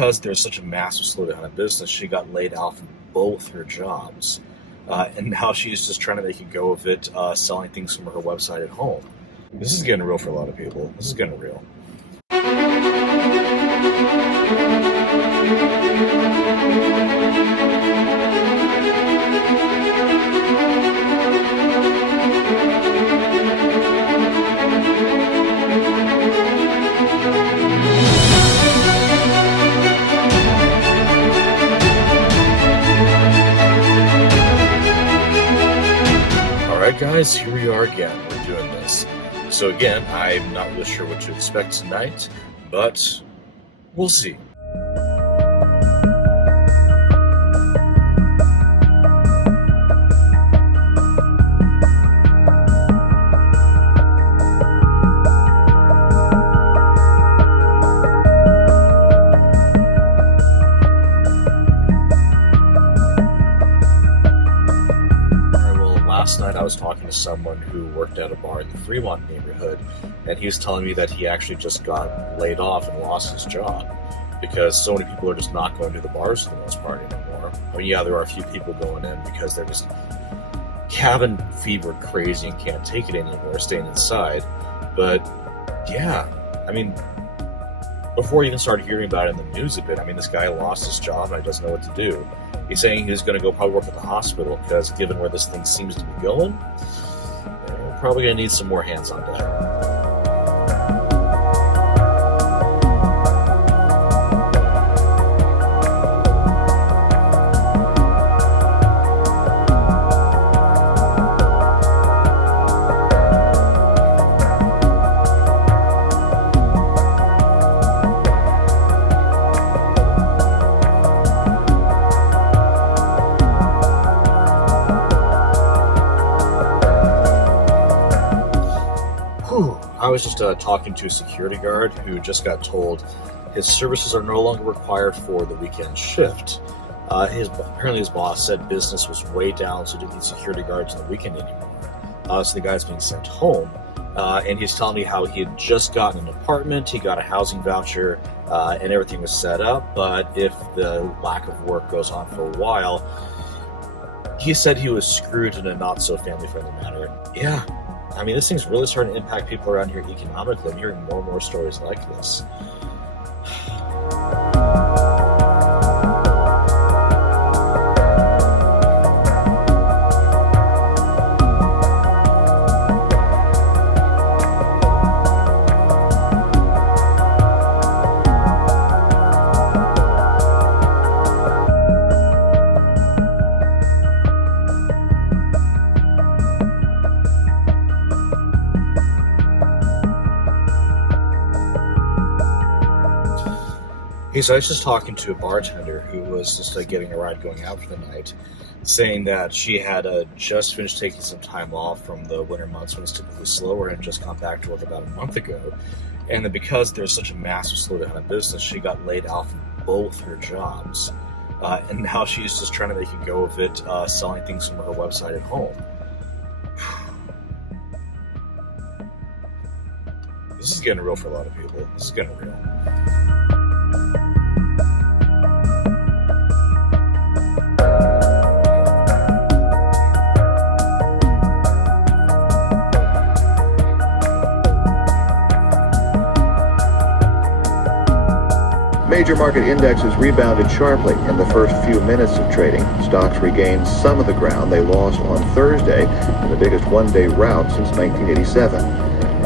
because there's such a massive slowdown in business, she got laid off from both her jobs. And now she's just trying to make a go of it, selling things from her website at home. This is getting real for a lot of people. This is getting real. Alright guys, here we are again. We're doing this. So again, I'm not really sure what to expect tonight, but we'll see. Last night I was talking to someone who worked at a bar in the Fremont neighborhood, and he was telling me that he actually just got laid off and lost his job because so many people are just not going to the bars for the most part anymore. I mean, yeah, there are a few people going in because they're just cabin fever crazy and can't take it anymore, staying inside. But yeah, I mean, before you even started hearing about it in the news a bit, I mean, this guy lost his job and he doesn't know what to do. He's saying he's going to go probably work at the hospital because given where this thing seems to be going, we're probably going to need some more hands on deck. I was just talking to a security guard who just got told his services are no longer required for the weekend shift. Apparently his boss said business was way down, so didn't need security guards on the weekend anymore. So the guy's being sent home, and he's telling me how he had just gotten an apartment, he got a housing voucher, and everything was set up, but if the lack of work goes on for a while, he said he was screwed in a not-so-family-friendly manner. Yeah. I mean, this thing's really starting to impact people around here economically. I'm hearing more and more stories like this. So I was just talking to a bartender who was just getting a ride going out for the night, saying that she had just finished taking some time off from the winter months when it's typically slower and just got back to work about a month ago. And that because there's such a massive slowdown in business, she got laid off from both her jobs. And now she's just trying to make a go of it, selling things from her website at home. This is getting real for a lot of people. This is getting real. Major market indexes rebounded sharply in the first few minutes of trading. Stocks regained some of the ground they lost on Thursday in the biggest one-day rout since 1987.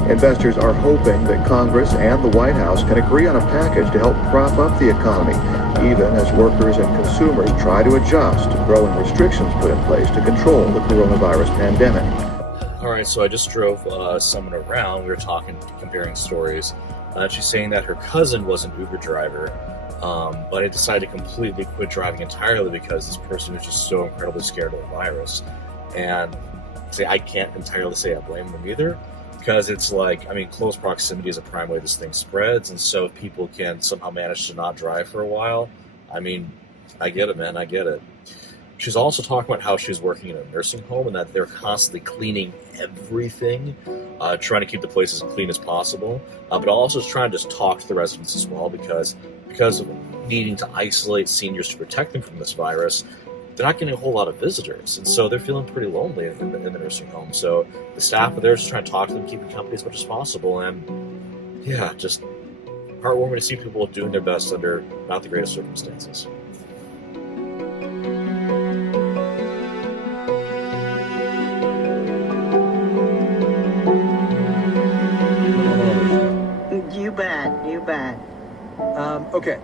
Investors are hoping that Congress and the White House can agree on a package to help prop up the economy, even as workers and consumers try to adjust to growing restrictions put in place to control the coronavirus pandemic. All right, so I just drove someone around. We were talking, comparing stories. She's saying that her cousin was an Uber driver, but I decided to completely quit driving entirely because this person was just so incredibly scared of the virus. And I can't entirely say I blame them either, because it's like, I mean, close proximity is a prime way this thing spreads, and so if people can somehow manage to not drive for a while, I mean, I get it, man, I get it. She's also talking about how she's working in a nursing home and that they're constantly cleaning everything, trying to keep the place as clean as possible, but also trying to just talk to the residents as well because of needing to isolate seniors to protect them from this virus, they're not getting a whole lot of visitors, and so they're feeling pretty lonely in the nursing home. So the staff are there just trying to talk to them, keeping company as much as possible, and yeah, just heartwarming to see people doing their best under not the greatest circumstances. You bet, you bet. Okay.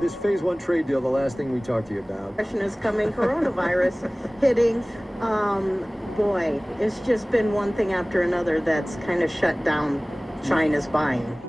This phase one trade deal, the last thing we talked to you about. Question is coming, coronavirus hitting. Boy, it's just been one thing after another that's kind of shut down China's buying.